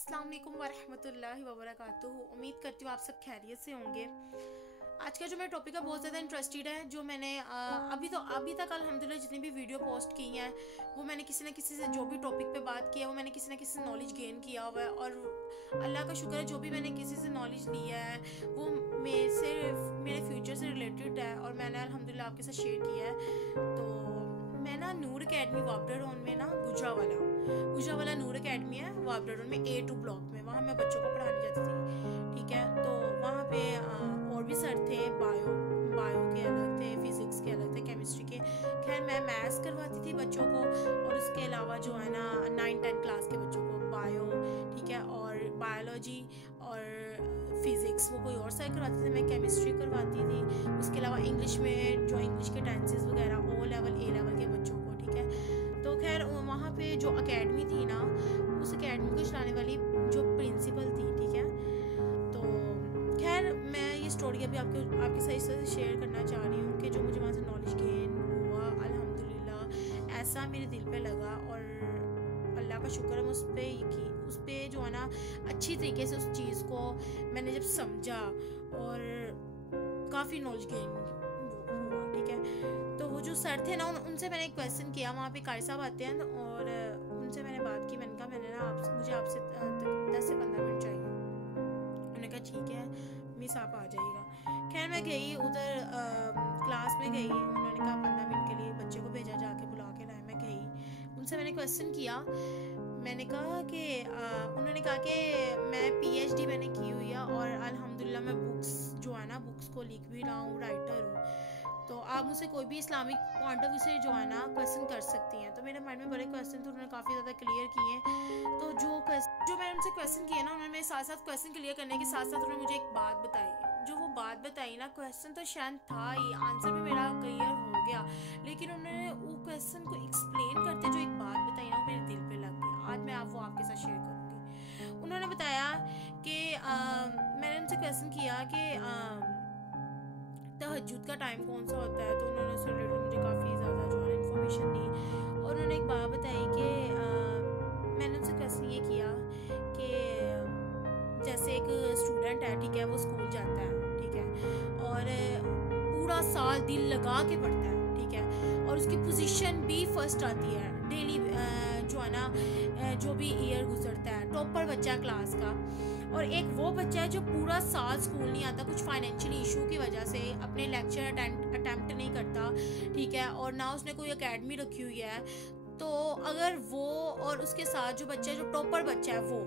अस्सलाम वालेकुम वरहमतुल्लाहि वबरकातुहू। उम्मीद करती हूँ आप सब खैरियत से होंगे। आज का जो मेरा टॉपिक है बहुत ज़्यादा इंटरेस्टेड है। जो मैंने अभी तक अल्हम्दुलिल्लाह जितनी भी वीडियो पोस्ट की हैं वो मैंने किसी न किसी से जो भी टॉपिक पे बात की है वो मैंने किसी न किसी से नॉलेज गेन किया हुआ है। और अल्लाह का शुक्र है जो भी मैंने किसी से नॉलेज लिया है वो मेरे फ्यूचर से रिलेटेड है और मैंने अल्हम्दुलिल्लाह आपके साथ शेयर किया है। तो मैं ना नूर अकेडमी वापडा रोड में ना गुजरावाला नूर अकेडमी है वापडा रोड में A2 ब्लॉक में, वहाँ मैं बच्चों को पढ़ाने जाती थी। ठीक है, तो वहाँ पे और भी सर थे, बायो के अलग थे, फिज़िक्स के अलग थे, केमिस्ट्री के। खैर मैं मैथ्स करवाती थी बच्चों को और उसके अलावा जो है ना 9-10 क्लास के बच्चों को बायो, ठीक है, और बायोलॉजी और फिज़िक्स वो कोई और सर करवाते थे, मैं केमिस्ट्री करवाती थी। उसके अलावा इंग्लिश में जो इंग्लिश के टेंसेस वगैरह O लेवल A लेवल के बच्चों को। ठीक है, तो खैर वहाँ पे जो अकेडमी थी ना उस अकेडमी को चलाने वाली जो प्रिंसिपल थी, ठीक है, तो खैर मैं ये स्टोरी अभी आपके साथ शेयर करना चाह रही हूँ कि जो मुझे वहाँ से नॉलेज गेन हुआ अल्हम्दुलिल्लाह ऐसा मेरे दिल पे लगा और अल्लाह का शुक्र है उस पर जो है ना अच्छी तरीके से उस चीज़ को मैंने जब समझा और काफ़ी नॉलेज गेन हुआ। ठीक है, तो वो जो सर थे ना उनसे मैंने एक क्वेश्चन किया, वहाँ पे कारी साहब आते हैं और उनसे मैंने बात की, मैंने कहा मुझे आपसे 10 से 15 मिनट चाहिए। उन्होंने कहा ठीक है मिस आप आ जाइएगा। खैर मैं गई उधर क्लास में गई, उन्होंने कहा 15 मिनट के लिए बच्चे को भेजा, जाके बुला के लाए। मैं गई, उनसे मैंने क्वेश्चन किया, मैंने कहा कि उन्होंने कहा कि मैं PhD मैंने की हुई है और अल्हम्दुलिल्लाह मैं बुक्स को लिख भी रहा हूँ, राइटर हूँ, तो आप मुझसे कोई भी इस्लामिक पॉइंट ऑफ व्यू से जो है ना क्वेश्चन कर सकती हैं। तो मेरे माइंड में बड़े क्वेश्चन थे, उन्होंने काफ़ी ज़्यादा क्लियर किए। तो जो मैंने उनसे क्वेश्चन किए ना उन्होंने मेरे साथ साथ क्वेश्चन क्लियर करने के साथ साथ उन्होंने मुझे एक बात बताई। जो वो बात बताई ना, क्वेश्चन तो शायद था ही, आंसर भी मेरा क्लियर हो गया, लेकिन उन्होंने वो क्वेश्चन को एक्सप्लेन करते जो एक बात बताई ना वो मेरे दिल पे लग गई। आज मैं वो आपके साथ शेयर करूँगी। उन्होंने बताया कि मैंने उनसे क्वेश्चन किया कि तहज्जुद का टाइम कौन सा होता है, तो उन्होंने उससे रिलेटेड मुझे काफ़ी ज़्यादा जो है इन्फॉर्मेशन दी और उन्होंने एक बात बताई कि मैंने उनसे क्वेश्चन ये किया कि जैसे एक स्टूडेंट है, ठीक है, वो स्कूल जाता है, ठीक है, और पूरा साल दिल लगा के पढ़ता है, ठीक है, और उसकी पोजीशन भी फर्स्ट आती है डेली, जो है ना जो भी ईयर गुजरता है, टॉपर बच्चा क्लास का। और एक वो बच्चा है जो पूरा साल स्कूल नहीं आता, कुछ फाइनेंशियल इशू की वजह से अपने लेक्चर अटेम्प्ट नहीं करता, ठीक है, और ना उसने कोई एकेडमी रखी हुई है। तो अगर वो और उसके साथ जो बच्चा है जो टॉपर बच्चा है वो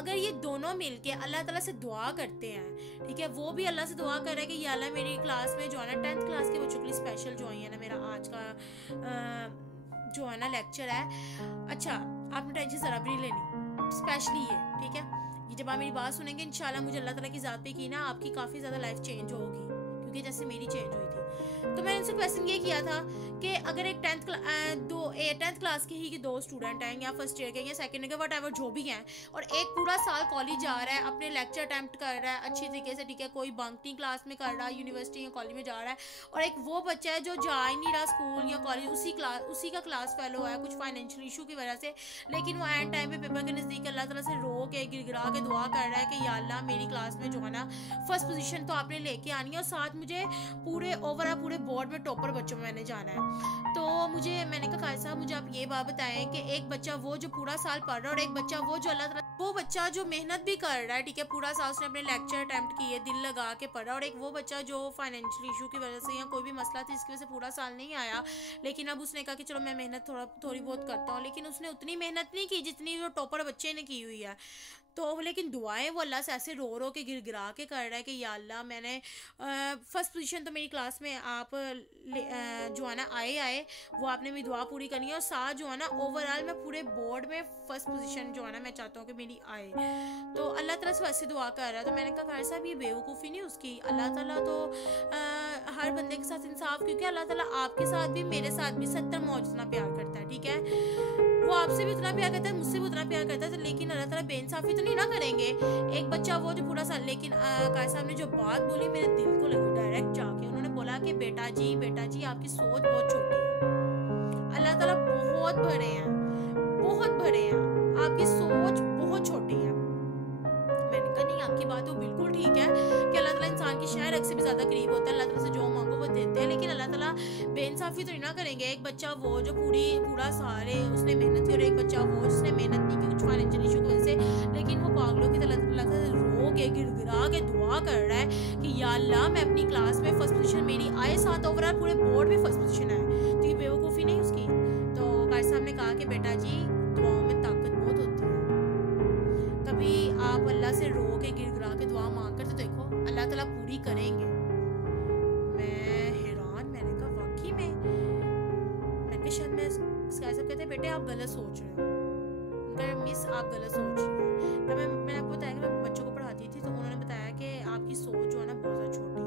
अगर ये दोनों मिलके अल्लाह ताला से दुआ करते हैं, ठीक है, वो भी अल्लाह से दुआ कर रहा है कि या अल्लाह मेरी क्लास में जो है ना 10th क्लास के बच्चों के लिए स्पेशल जो है ना मेरा आज का जो है ना लेक्चर है, अच्छा आपने टेंशन ज़रा भी नहीं लेनी, स्पेशली ये, ठीक है, ये जब आप मेरी बात सुनेंगे इंशाल्लाह मुझे अल्लाह ताला की ज़ात पे की ना आपकी काफ़ी ज़्यादा लाइफ चेंज होगी, क्योंकि जैसे मेरी चेंज हुई थी। तो मैंने उनसे क्वेश्चन ये किया था कि अगर एक 10th क्लास के ही के 2 स्टूडेंट हैं या फर्स्ट ईयर के या सेकंड ईयर के वट एवर जो भी हैं और एक पूरा साल कॉलेज जा रहा है, अपने लेक्चर अटेम्प्ट कर रहा है अच्छी तरीके से, ठीक है, कोई बंक नहीं क्लास में कर रहा, यूनिवर्सिटी या कॉलेज में जा रहा है, और एक वो बच्चा है जो जा ही नहीं रहा स्कूल या कॉलेज, उसी का क्लास फेलो है कुछ फाइनेंशियल इशू की वजह से, लेकिन वो एंड टाइम पे पेपर के नज़दीक अल्लाह ताला से रो के गिरा के दुआ कर रहा है कि या अल्लाह मेरी क्लास में जो है ना फर्स्ट पोजीशन तो आपने लेके आनी है और साथ मुझे पूरे बोर्ड में टॉपर बच्चों में मैंने जाना है। तो मैंने कहा कारी साहब मुझे आप ये बात बताएं कि एक बच्चा वो जो पूरा साल पढ़ रहा है और एक बच्चा वो जो वो बच्चा जो मेहनत भी कर रहा है, ठीक है, पूरा साल उसने अपने लेक्चर अटेम्प्ट किए, दिल लगा के पढ़ा, और एक वो बच्चा जो फाइनेंशियल इशू की वजह से या कोई भी मसला था जिसकी वजह से पूरा साल नहीं आया, लेकिन अब उसने कहा कि चलो मैं मेहनत थोड़ी बहुत करता हूँ, लेकिन उसने उतनी मेहनत नहीं की जितनी वो टॉपर बच्चे ने की हुई है। तो लेकिन दुआएं वो अल्लाह से ऐसे रो के गिरा के कर रहा है कि या अल्लाह मैंने फर्स्ट पोजीशन तो मेरी क्लास में आप जो है ना आए वो आपने मेरी दुआ पूरी करनी है और साथ जो है ना ओवरऑल मैं पूरे बोर्ड में फर्स्ट पोजीशन जो है ना मैं चाहता हूँ कि मेरी आए। तो अल्लाह ताला से वैसे दुआ कर रहा है। तो मैंने कहा कारी साहब ये बेवकूफ़ी नहीं उसकी, अल्लाह ताला तो हर बंदे के साथ इंसाफ, क्योंकि अल्लाह ताला आपके साथ भी मेरे साथ भी 70 मौज उतना प्यार करता है, ठीक है, वो आपसे भी उतना प्यार करता है, मुझसे भी उतना प्यार करता है, तो लेकिन अल्लाह ताला बेइंसाफी तो नहीं ना करेंगे। एक बच्चा वो जो पूरा साल, लेकिन कारी साहब ने जो बात बोली मेरे दिल को लगी डायरेक्ट जाके, उन्होंने बोला कि बेटा जी आपकी सोच बहुत छोटी है, अल्लाह ताला बहुत बड़े हैं, आपकी सोच बहुत छोटी है। आपकी बात वो बिल्कुल ठीक है कि अल्लाह ताला इंसान की शायर हक से भी ज़्यादा करीब होता है, अल्लाह ताला से जो मांगो वो देते हैं, लेकिन अल्लाह ताला बेइंसाफ़ी तो नहीं ना करेंगे। एक बच्चा वो जो पूरा सारे उसने मेहनत की, और एक बच्चा वो जिसने मेहनत नहीं की कुछ फाइनेंशियल इशू की वजह से, लेकिन वो पागलों की तरह अल्लाह से रो के गिड़गिड़ा के दुआ कर रहा है कि या अल्लाह मैं अपनी क्लास में फर्स्ट पोजीशन, मेरी आए 7 ओवरऑल पूरे बोर्ड में फर्स्ट पोजीशन है। तो ये बेवकूफ़ी नहीं उसकी। तो कारी साहब ने कहा कि बेटा जी दुआओं में ताकत बहुत होती है, कभी आप अल्लाह से रो के गिड़गिड़ा के दुआ मांग कर तो देखो अल्लाह ताला पूरी करेंगे। मैं हैरान, मैंने कहा वाकई में, मैंने कहा शायद मैं कारी साहब कहते हैं बेटे आप गलत सोच रहे हो, उनका मिस आप गलत सोच रहे हो। तब मैंने आपको बताया कि मैं बच्चों को पढ़ाती थी, तो उन्होंने बताया कि आपकी सोच जो है ना बहुत ज़्यादा छोटी है।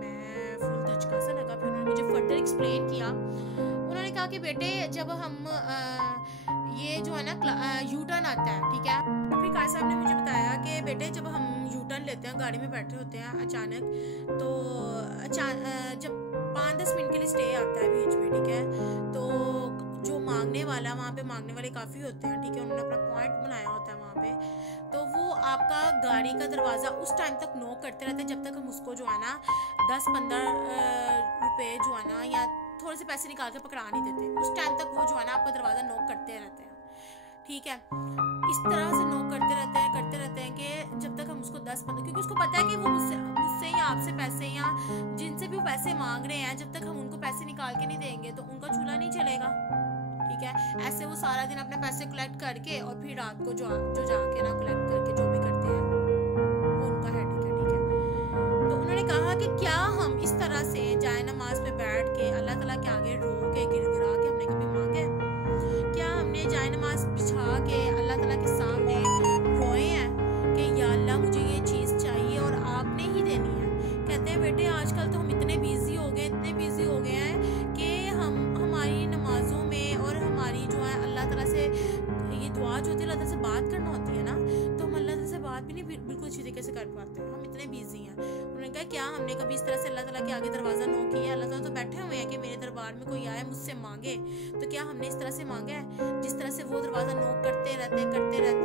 मैं फुल धचका सा लगा। फिर उन्होंने मुझे फर्दर एक्सप्लेन किया। उन्होंने कहा कि बेटे जब हम ये जो है ना यू टर्न आता है, ठीक है, फिर कारी साहब ने मुझे बताया कि बेटे जब हम यू टर्न लेते हैं, गाड़ी में बैठे होते हैं अचानक, तो जब 5-10 मिनट के लिए स्टे आता है बीच में, ठीक है, तो जो मांगने वाला, वहाँ पे मांगने वाले काफ़ी होते हैं, ठीक है, उन्होंने अपना पॉइंट बनाया होता है वहाँ पे, तो वो आपका गाड़ी का दरवाज़ा उस टाइम तक नॉक करते रहते हैं जब तक हम उसको जो है ना 10-15 रुपए जो है ना या थोड़े से पैसे निकाल के पकड़ा नहीं देते। उस टाइम तक वो जो है ना आपका दरवाज़ा नॉक करते रहते हैं, ठीक है। इस तरह से नॉक करते रहते हैं कि जब तक हम उसको 10-15, क्योंकि उसको पता है कि वो मुझसे या आपसे पैसे या जिनसे भी वो पैसे मांग रहे हैं, जब तक हम उनको पैसे निकाल के नहीं देंगे तो उनका चूल्हा नहीं चलेगा, ठीक है। ऐसे वो सारा दिन अपने पैसे कलेक्ट करके और फिर रात को जो जाके ना कलेक्ट करके जो भी करते हैं वो उनका हेडेक है, ठीक है। तो उन्होंने कहा कि क्या हम इस तरह से जाए नमाज पे बैठ के अल्लाह ताला के आगे रो के गिड़गिड़ा के हमने कभी मांगे? क्या हमने जाए नमाज बिछा के अल्लाह ताला के सामने रोए हैं कि या अल्लाह मुझे ये चीज़ चाहिए और आपने ही देनी है? कहते हैं बेटे आजकल तो हम इतने बिजी हो गए हैं कि हमारी नमाजों में और हमारी जो है अल्लाह ताला से ये दुआ जो होती है, अल्लाह ताला से बात करना होती है ना, तो हम अल्लाह ताला से बात भी नहीं बिल्कुल अच्छी तरीके से कर पाते हैं, हम इतने बिजी हैं। उन्होंने कहा क्या हमने कभी इस तरह से अल्लाह ताला के आगे दरवाज़ा नॉक किया? अल्लाह ताला तो बैठे हुए हैं कि मेरे दरबार में कोई आए मुझसे मांगे, तो क्या हमने इस तरह से मांगा है? जिस तरह से वो दरवाज़ा नॉक करते रहते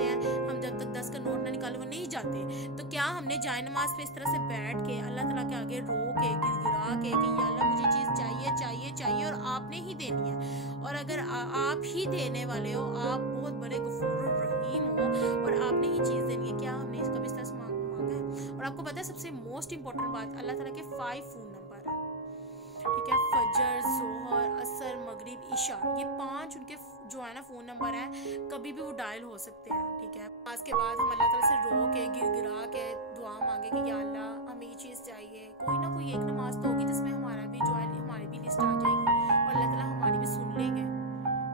हैं, हम जब तक 10 का नोट ना निकाले वो नहीं जाते। तो क्या हमने जाए नमाज पे इस तरह से बैठ के अल्लाह ताला के आगे रो के गिड़गिड़ा के कि या अल्लाह मुझे चीज़ चाहिए और आपने ही देनी है, और अगर आप ही देने वाले हो, आप बहुत बड़े गफूर रहीम हो और आपने ही चीज़ देनी है, क्या हमने कभी इस तरह से मांगा है? और आपको पता है सबसे मोस्ट इंपॉर्टेंट बात, अल्लाह ताला के 5 फ़ोन नंबर है, ठीक है, फजर, जोहर, असर, मगरिब, इशा, ये 5 उनके जो है ना फ़ोन नंबर है, कभी भी वो डायल हो सकते हैं, ठीक है। आज के बाद हम अल्लाह ताला से रो के गिड़गिड़ा के दुआ मांगे कि या अल्लाह हमें ये चीज़ चाहिए, कोई ना कोई एक नमाज तो होगी जिसमें हमारा भी जो है हमारी भी लिस्ट आ जाएगी और अल्लाह ताला हमारी भी सुन लेंगे,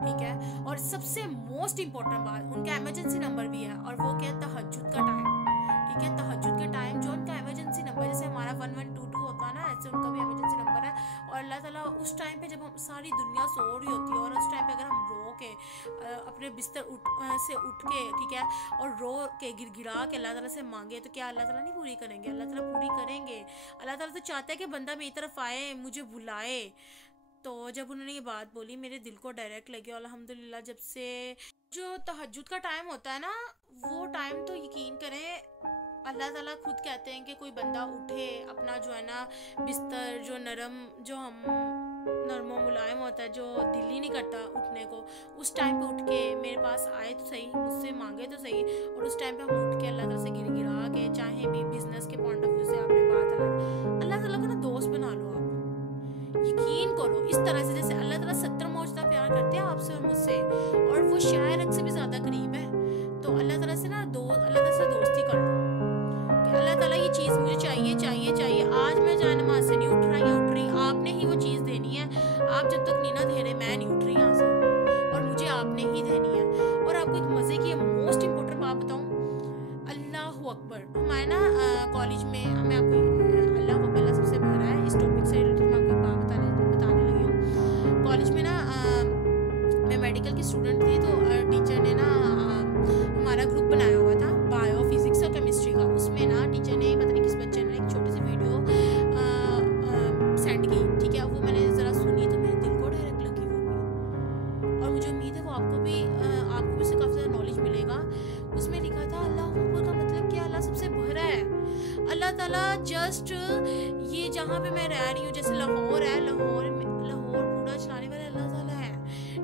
ठीक है। और सबसे मोस्ट इंपॉर्टेंट बात, उनका इमरजेंसी नंबर भी है, और वो क्या है तहज्जुद का टाइम, ठीक है, तहज्जुद के टाइम जो उनका इमरजेंसी नंबर, जैसे हमारा 1122 होता है ना, ऐसे उनका भी इमरजेंसी नंबर है। और अल्लाह ताला उस टाइम पे जब हम सारी दुनिया सो रही होती है और उस टाइम पे अगर हम रो के अपने बिस्तर से उठ के, ठीक है, और रो के गिड़गिड़ा के अल्लाह ताला से मांगे, तो क्या अल्लाह ताला नहीं पूरी करेंगे? अल्लाह ताला पूरी करेंगे। अल्लाह ताला तो चाहता है कि बंदा मेरी तरफ आए, मुझे बुलाए। तो जब उन्होंने ये बात बोली मेरे दिल को डायरेक्ट लगी, और अल्हम्दुलिल्लाह जब से जो तहज्जुद का टाइम होता है ना, वो टाइम तो यकीन करें अल्लाह ताला खुद कहते हैं कि कोई बंदा उठे अपना जो है ना बिस्तर जो नरमो मुलायम होता है, जो दिल ही नहीं करता उठने को, उस टाइम पे उठ के मेरे पास आए तो सही, मुझसे मांगे तो सही, और उस टाइम पे हम उठ के अल्लाह ताला से गिड़गिड़ा के, चाहे भी बिजनेस के पॉइंट ऑफ व्यू से आपने बात अल्लाह ताला को ना दोस्त बना लो आप, यकीन करो इस तरह से जैसे अल्लाह ताला 70 मौजूदा प्यार करते हैं आपसे और मुझसे, और वो शायर हक से भी ज़्यादा करीब है। तो अल्लाह ताला से ना अल्लाह ताला से दोस्ती कर लो कि अल्लाह ताला ये चीज़ मुझे चाहिए, आज मैं जाए नमाज से नहीं उठ रही, आपने ही वो चीज़ देनी है, आप जब तक नहीं ना दे रहे मैं नहीं उठ रही यहाँ से, और मुझे आपने ही देनी है। और आपको एक मज़े की मोस्ट इम्पोर्टेंट बात बताऊँ, अल्लाह अकबर, हमारे ना कॉलेज में, मैं आपको अल्लाह अकबर सबसे बड़ा है, इस टॉपिक से रिलेटेड मैं आपको एक बात बताने लगी हूँ। कॉलेज में ना मैं मेडिकल की स्टूडेंट थी, तो टीचर ने ना हमारा ग्रुप बनाया हुआ था बायो, फिजिक्स और केमिस्ट्री का। उसमें ना टीचर ने पता नहीं किस बच्चे ने एक छोटी सी वीडियो सेंड की, ठीक है, वो मैंने ज़रा सुनी तो मेरे दिल को डायरेक्ट लगी वो भी, और मुझे उम्मीद है वो आपको भी उससे काफ़ी ज़्यादा नॉलेज मिलेगा। उसमें लिखा था अल्लाह अकबर का मतलब कि अल्लाह सबसे बड़ा है। अल्लाह ताला जस्ट ये जहाँ पे मैं रह रही हूँ, जैसे लाहौर है, लाहौर पूरा चलाने वाला अल्लाह ताला है,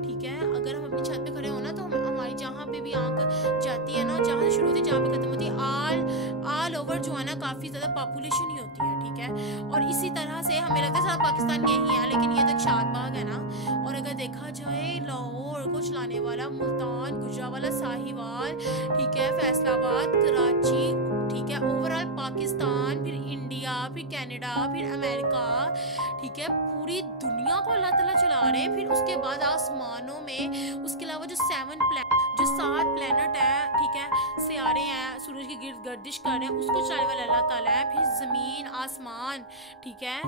ठीक है। अगर हम अपनी छत पे खड़े हो ना, तो हमारी जहाँ पे भी आंख जाती है ना, जहाँ से शुरू होती है जहाँ पे खत्म होती है, ऑल ओवर जो है ना काफ़ी ज़्यादा पॉपुलेशन ही होती है, ठीक है। और इसी तरह से हमें लगता है सारा पाकिस्तान यही है, लेकिन ये तो एक शादबाग है ना। और अगर देखा जाए लाहौर को चलाने वाला मुल्तान, गुजरावाला, साहिवाल, ठीक है, फैसलाबाद, कराची, ठीक है, ओवरऑल पाकिस्तान, फिर इंडिया, फिर कनाडा, फिर अमेरिका, ठीक है, पूरी दुनिया को अल्लाह ताला चला रहे हैं। फिर उसके बाद आसमानों में उसके अलावा जो 7 प्लैनेट है, ठीक है, सियारे हैं, सूरज के गिर्द गर्दिश कर रहे हैं, उसको चलाने वाला अल्लाह ताला है। फिर ज़मीन, आसमान, ठीक है,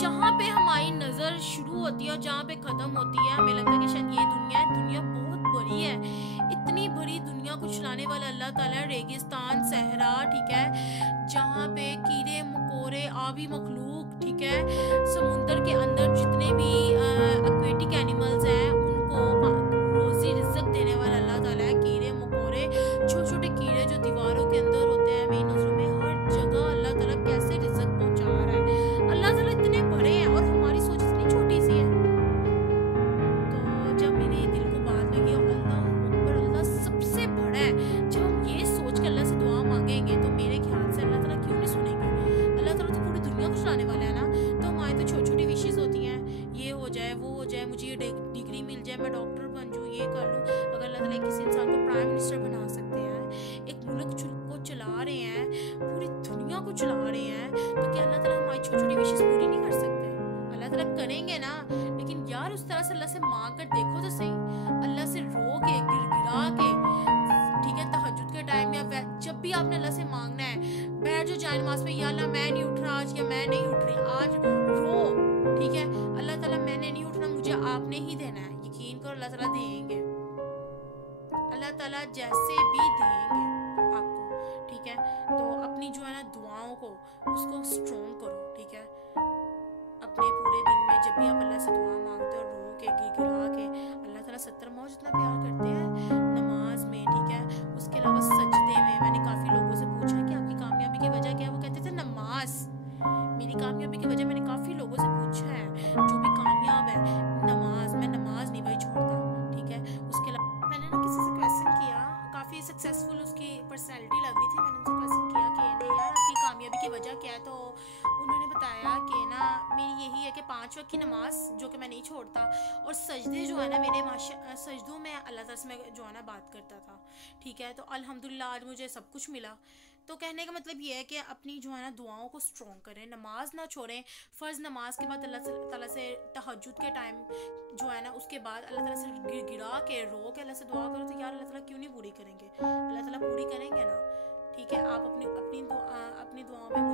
जहाँ पे हमारी नज़र शुरू होती है और जहाँ पे ख़त्म होती है, हमें लगता है कि शायद ये दुनिया बहुत बड़ी है। इतनी बड़ी दुनिया को चलाने वाला अल्लाह ताला है। रेगिस्तान, सहरा, ठीक है, जहाँ पे कीड़े मकोड़े, आबी मखलूक, ठीक है, समुंदर के अंदर जितने भी एक्वेटिक एनिमल्स हैं, उनको रोज़ी रिज़्क़ देने वाला अल्लाह ताला है। कीड़े मकोड़े, छोटे छोटे कीड़े जो दीवारों के अंदर होते हैं, मेरी नज़रों में हर जगह अल्लाह ताला कैसे रिज़्क़ पहुँचा रहा है। अल्लाह ताला इतने बड़े हैं और हमारी सोच इतनी छोटी सी है। तो जब मेरे दिल को बात लगी अल्लाह अकबर, अल्लाह सबसे बड़ा है, जब हम ये सोच के अल्लाह से दुआ मांगेंगे तो मेरे ख्याल से अल्लाह ताला क्यों नहीं सुनेंगे। अल्लाह ताला तो पूरी दुनिया को चलाने वाला है ना। तो हमारी तो छोटी छोटी विशेज़ होती हैं, ये हो जाए, वो हो जाए, मुझे ये डिग्री मिल जाए, मैं डॉक्टर बन जाऊँ, ये कर लूँ। अगर अल्लाह ताला किसी इंसान को प्राइम मिनिस्टर बना सकते हैं, एक मुल्क को चला रहे हैं, पूरी दुनिया को चला रहे हैं, तो क्या अल्लाह ताला हमारी छोटी छोटी विशेज़ पूरी नहीं कर सकते? अल्लाह ताला करेंगे ना। लेकिन यार उस तरह से अल्लाह से मांग कर देखो तो सही, अल्लाह से रो के, गिड़गिड़ा के, ठीक है, तहज्जुद के टाइम या जब भी आपने अल्लाह से मांगना है, बैठ जो जाए नमाज में, या अल्लाह मैं नहीं उठ रहा आज, या मैं नहीं उठ रही आज, रो, ठीक है, अल्लाह ताला मैंने नहीं उठना, मुझे आपने ही देना है। यकीन करो अल्लाह ताला देंगे, अल्लाह ताला जैसे भी देंगे आपको, ठीक है। तो अपनी जो है ना दुआओं को, उसको स्ट्रॉन्ग करो, ठीक है। अपने पूरे दिन में जब भी आप अल्लाह से दुआ मांगते हो, रो के, गिड़गिड़ा के, अल्लाह ताला 70 मौज इतना प्यार करते हैं नमाज में, ठीक है। उसके अलावा सजदे में मैंने काफ़ी लोगों से पूछा कि आपकी कामयाबी की वजह क्या है, वो कहते थे नमाज। मेरी कामयाबी की वजह मैंने काफ़ी लोगों से पूछा है, जो भी कामयाब है, नमाज, मैं नमाज नहीं भाई छोड़ता, ठीक है। उसके अलावा मैंने ना किसी से क्वेश्चन किया, काफ़ी सक्सेसफुल उसकी पर्सनैलिटी लग रही थी, मैंने उनसे क्वेश्चन किया कि ना यार आपकी कामयाबी की वजह क्या है, तो उन्होंने बताया कि ना मेरी यही है कि 5 वक्त की नमाज जो कि मैं नहीं छोड़ता, और सजदे जो है ना मेरे सजदों में अल्लाह ताला से मैं जो है ना बात करता था, ठीक है। तो अल्हम्दुलिल्लाह आज मुझे सब कुछ मिला। तो कहने का मतलब ये है कि अपनी जो है ना दुआओं को स्ट्रॉन्ग करें, नमाज ना छोड़ें। फ़र्ज़ नमाज के बाद अल्लाह ताला से तहज्जुद के टाइम जो है ना, उसके बाद अल्लाह ताला से गिड़गिड़ा के, रो के अल्लाह से दुआ करो, तो यार अल्लाह ताला क्यों नहीं पूरी करेंगे, अल्लाह ताला पूरी करेंगे ना, ठीक है। आप अपनी दुआओं में